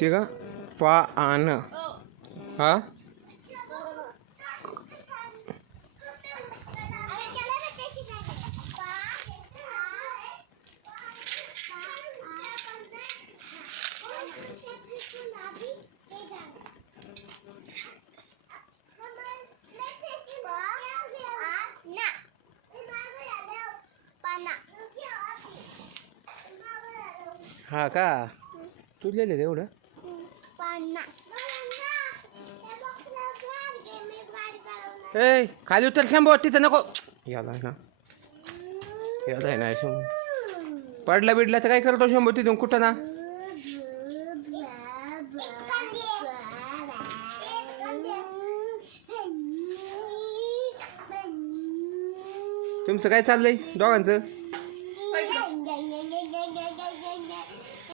ते का पान हा हा का तू लिहिलं रे एवढं ए खाली उतर थांबव तिथं नको याला ना याला आहे ना पडला बिडला तर काय करतो शंभर तिथून कुठं ना तुमचं काय चाललंय दोघांचं